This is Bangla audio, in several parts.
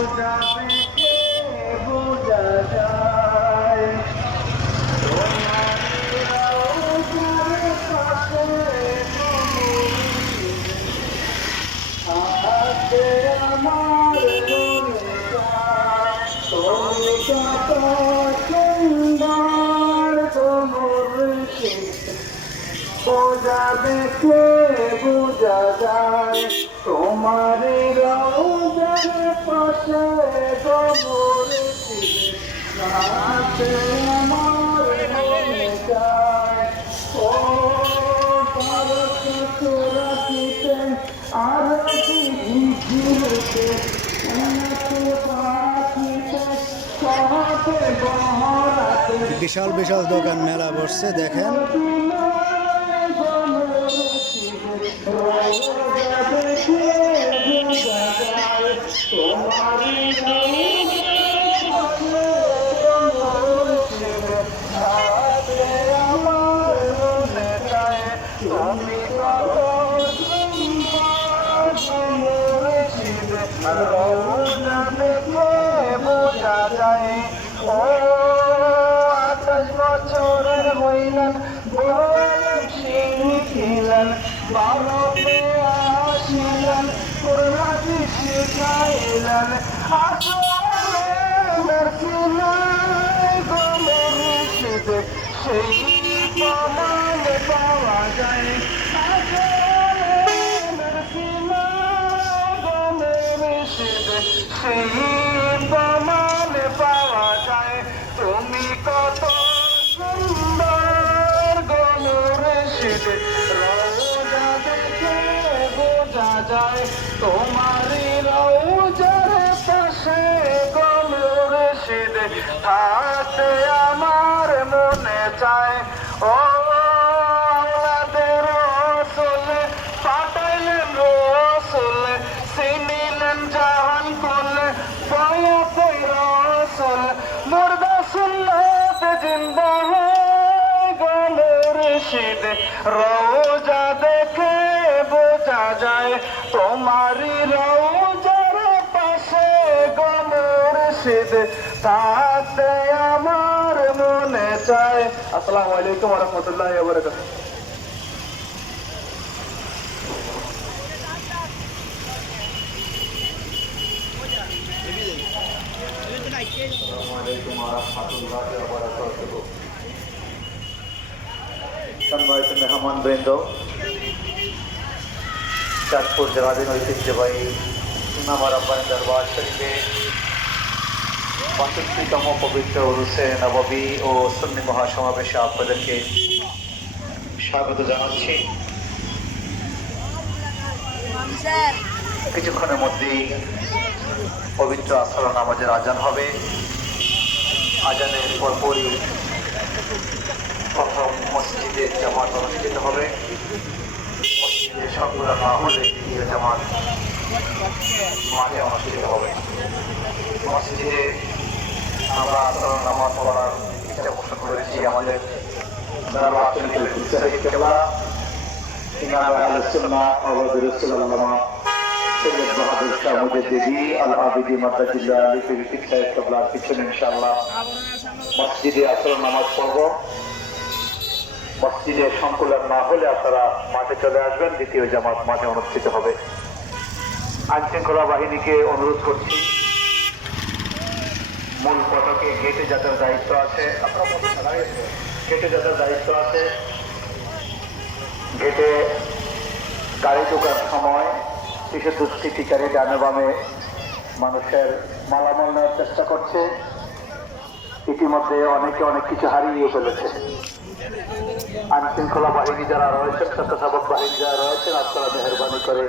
বোঝা দেখে বোঝা যায় তোমার রওজার পাশে গোমরে রাতে আমার মনে যায় ও ভারত রাখিতে আর ঝিঝিতে বিশাল বিশাল দোকান মেলা বসছে দেখেন। বোঝা যায় ও 28 বছরের হইলেন শিখিলেন ভারতে আসিলেন কোরআন শিখাইলেন আসলে সেই প্রমাণ পাওয়া যায় সেই প্রমাণ পাওয়া যায় তুমি কত সুন্দর গণরেশিদ রওজা দেখে বোঝা যায় তোমারই রওজার পাশে গণরেশিদ থাকতে আমার মনে চায় ও আওলাদের রসুল পাঠাইলেন রসুল চিনিলেন জাহান করলে পায়া কই রসুল মুর্দা সুন্নাত জিন্দা হয়ে গেল রশিদ রওজা দেখে বোঝা যায় তোমারই রওজার পাশে গেল রশিদ থাকতে আমার মনে চায়। আসসালামু আলাইকুম ওয়া রাহমাতুল্লাহি ওয়া বারাকাতুহু। সম্মানিত মেহমান বৃন্দ, চাঁদপুর জেলাধীন ঐতিহ্যবাহী ইমাম রাব্বানী দরবার শরীফে 65তম পবিত্র উরুসে নববী ও সুন্নি মহাসমাবেশে আপনাদেরকে স্বাগত জানাচ্ছি। কিছুক্ষণের মধ্যেই পবিত্র আসর নামাজের আজান হবে। আজানের পরপরই প্রথম মসজিদে জামাত অনুষ্ঠিত হবে। মসজিদে সবগুলো না হলে দ্বিতীয় জামাত মাঠে অনুষ্ঠিত হবে। মসজিদে আমরা আসর নামাজ পড়ার ইচ্ছা পোষণ করেছি। আমাদের ইমাম আহলে সুন্নাহ ওয়াল জামাআহ সৈয়দ বাহাদুর শাহ মুজাদ্দিদি আল আবিদি মাদ্দাজিল্লাহ আলী ফিরিক সাহেব কেবলার পিছনে ইনশাআল্লাহ মসজিদে আসর নামাজ পড়ব। মসজিদে সংকুলন না হলে আপনারা মাঠে চলে আসবেন, দ্বিতীয় জামাত মাঠে অনুষ্ঠিত হবে। আইন শৃঙ্খলা বাহিনীকে অনুরোধ করছি, মূল ফটকে গেটে যাদের দায়িত্ব আছে, গেটে যাদের দায়িত্ব আছে, গেটে গাড়ি ঢোকার সময় কিছু দুষ্কৃতিকারী ডানে বামে মানুষের মালামাল নেওয়ার চেষ্টা করছে। ইতিমধ্যে অনেকে অনেক কিছু হারিয়ে ফেলেছে। আইন শৃঙ্খলা বাহিনী যারা রয়েছেন, স্বেচ্ছাসেবক বাহিনী যারা রয়েছেন, আপনারা মেহরবানি করে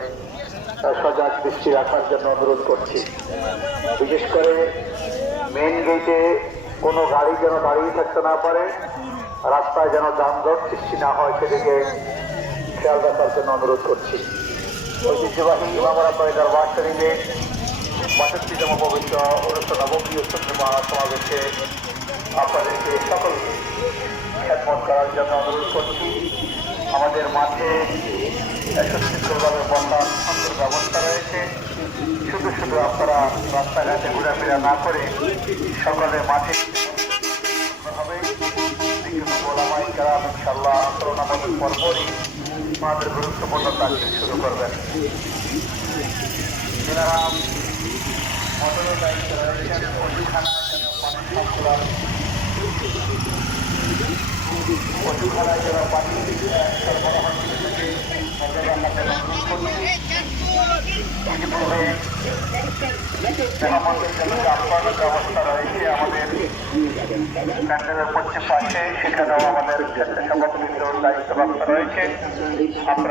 সজাগ দৃষ্টি রাখার জন্য অনুরোধ করছি। বিশেষ করে মেইন গেটে কোনো গাড়ি যেন দাঁড়িয়ে থাকতে না পারে, রাস্তায় যেন যানজট সৃষ্টি না হয়, সেদিকে খেয়াল রাখার জন্য অনুরোধ করছি। ঐতিহ্যবাহী ইমাম রাব্বানী দরবার শরীফে 65তম পবিত্র উরুস নববী ও সুন্নি মহাসমাবেশে আপনাদেরকে সকলকে খেদমত করার জন্য অনুরোধ করছি। আমাদের মাঠে সুশৃঙ্খলভাবে বসার সুন্দর ব্যবস্থা রয়েছে। শুধু শুধু আপনারা রাস্তাঘাটে ঘোরাফেরা না করে সকলে মাঠে হবে। ইনশাল্লাহ আন্দোলন আমাদের পরপরই আমাদের গুরুত্বপূর্ণ কাজ শুরু করবেন। এনারা মডেলের দায়িত্বে রয়েছেন পশুখানায় যারা পানি সরবরাহ থেকে ব্যবস্থা রয়েছে আমাদের প্যান্ডেলের পশ্চিম পাশে, সেখানেও আমাদের স্বেচ্ছাসেবক দায়িত্বপ্রাপ্ত রয়েছে। আমরা